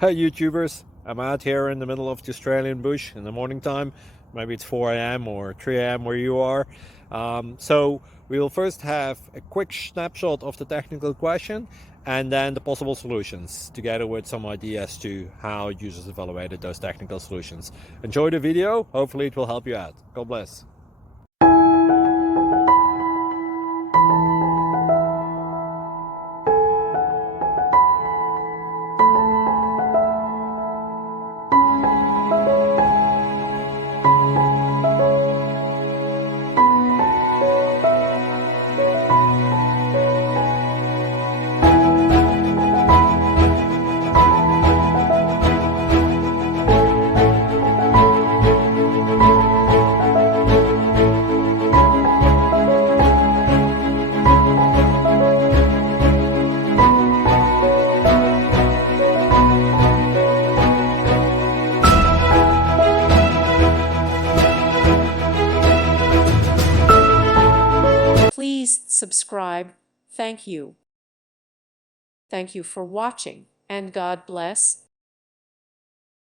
Hey YouTubers, I'm out here in the middle of the Australian bush in the morning time. Maybe it's 4 a.m. or 3 a.m. where you are. So we will first have a quick snapshot of the technical question and then the possible solutions, together with some ideas to how users evaluated those technical solutions. Enjoy the video, hopefully it will help you out. God bless. Please subscribe. Thank you. Thank you for watching, and God bless.